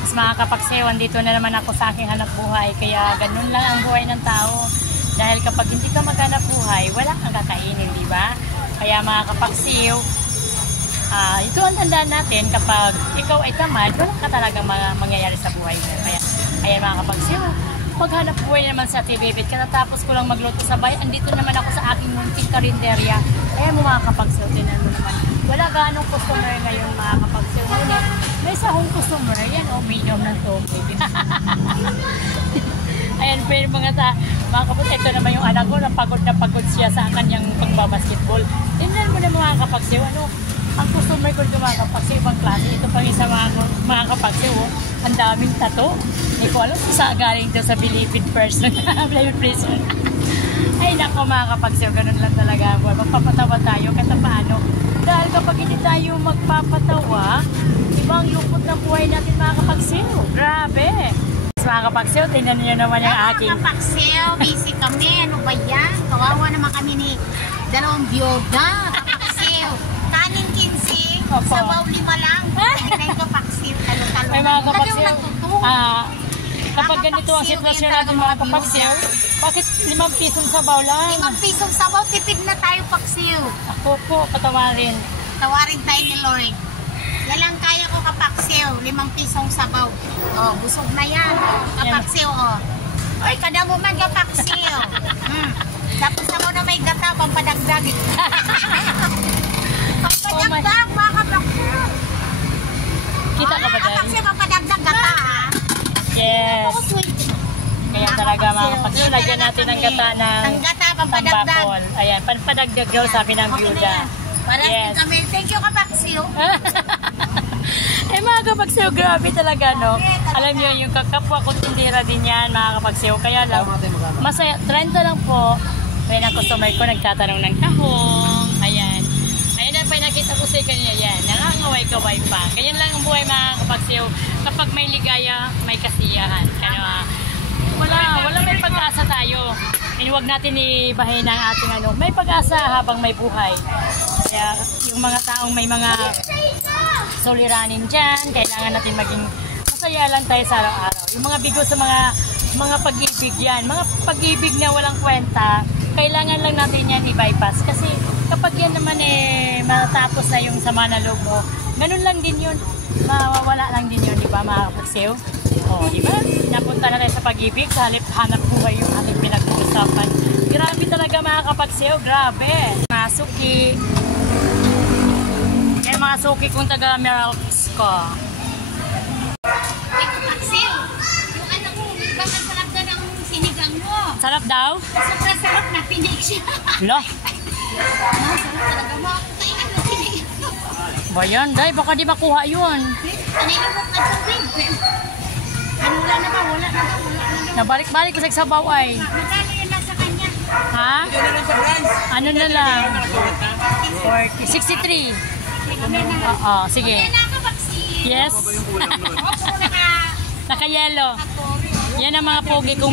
Mas mga kapagsew, andito na naman ako sa aking hanap buhay. Kaya ganun lang ang buhay ng tao. Dahil kapag hindi ka maghanap buhay, wala kang kakainin, di ba? Kaya mga kapagsew, ito ang tandaan natin, kapag ikaw ay tamad, wala ka talagang mangyayari sa buhay mo. Kaya, ayan mga kapagsew, maghanap buhay naman sa Tibibit. Katatapos ko lang magluto sa bahay, andito naman ako sa aking munting karinderya. Ayan mo mga kapagsew, tinan mo naman. Wala ganong customer ngayon mga kapagsew. Ngunit, may sahong customer, yan o, medium ng tubig. Ayan, pero mga kapagsew, ito naman yung anak ko, na pagod siya sa kanyang pagbabasketball. Tingnan mo na mga kapagsew, ang customer ko mga kapagsew, ibang klase. Ito pa isa mga kapagsew, ang daming tato. Hindi ko alam kung saan galing daw sa Bilibid person. Bilibid person. Ay nako mga kapagsew, ganun lang talaga. Magpapatawa tayo kahit paano. Dahil kapag hindi tayo magpapatawa, ibang lungkot ng buhay natin mga kapagsew. Grabe! Mga kapagsew, tingnan niyo naman yung aking... Mga kapagsew, busy kami. Ano ba yan? Kawawa naman kami ni dalawang biyoga. Kapagsew, kanin 15, sabaw 5 lang. Hindi na yung kapagsew, talo-talo. Ay mga kapagsew, kapag ganito ang sitwasyon natin mga kapagsew, bakit 5 pisong sabaw lang? 5 pisong sabaw, tipid na tayo paksew. Ako po, patawarin. Tawarin tayo ni Lord. Yan lang kaya ko kapaksew, 5 pisong sabaw. Oh, busog na yan. Kapaksew, oh. Ay, kada mo man kapaksew. Tapos ako na may gata, pampadagdag. Pampadagdag, mga kapaksew. Kita ka ba dyan? Kapaksew, pampadagdag gata, ha? Yes. Kaya talaga mga kapagsew, lagyan natin ng gata ng gata, pampadagdag. Ayan, pampadagdag daw sabi ng byuda. Para kami, thank you kapaksew. Eh mga kapagsew, grabe talaga, no? Alam niyo, yung kakapwa ko tindira din yan, mga kapagsew. Kaya lang, masaya, 30 lang po. Kaya ang customer ko nagtatanong ng tahong. Ayan. Ayan na pa nakita ko sa kanila yan. Nangangaway-kaway pa. Ganyan lang ang buhay mga kapagsew. Kapag may ligaya, may kasiyahan. Wala may pag-asa tayo. Huwag natin ibahin ang ating may pag-asa habang may buhay. Kaya yung mga taong may mga suliranin dyan, kailangan natin maging masaya lang tayo sa araw-araw. Yung mga bigo sa mga pag-ibig yan, mga pag-ibig na walang kwenta, kailangan lang natin yan i-bypass. Kasi kapag yan naman matapos na yung sama na loob mo, ganun lang din yun. Mawawala lang din yun, di ba mga kapagsew? O, di ba? Napunta na tayo sa pag-ibig, sa halip hanap buhay yung ating pinag-uusapan. Grabe talaga mga kapagsew, grabe. Mga suki. Yan mga suki kung taga Meralks ko. Ay, kapagsew. Yung anak ko, bakit sarap na ng sinigang mo? Sarap daw? Sobrang sarap na pinig siya. Lo? Sarap talaga mo. Kaingat na sinigang mo. Ba yan, day? Baka di makuha yun. Kanina mo na tubig. Wala na ba? Wala na ba? Nabalik-balik ko sa sabaw ay. Magkano yun lang sa kanya? Ha? Ano na lang? 63. Oo, sige. Yan na kapagsew. Yes. Opo, Naka-yellow. Yan ang mga pogi kong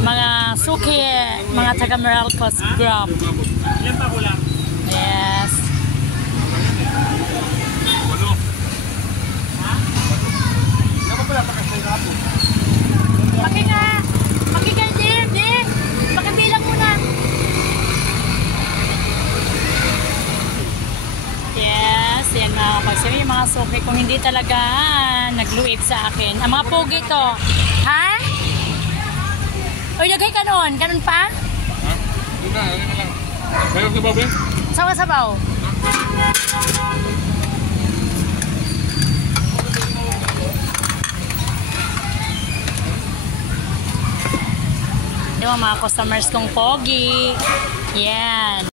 mga suki, mga taga Meralcos Grab. Yes. Pakibilang muna. Yes, yan mga kapagsew. Yung mga suki kung hindi talaga nagluib sa akin. Ang mga pogi to. Ha? Uy, lagay ka nun. Ganun pa? Ha? Doon na lang. Mayroon ka ba, Ben? Sawa-sabaw. Yung mga customers kong pogi. Yan.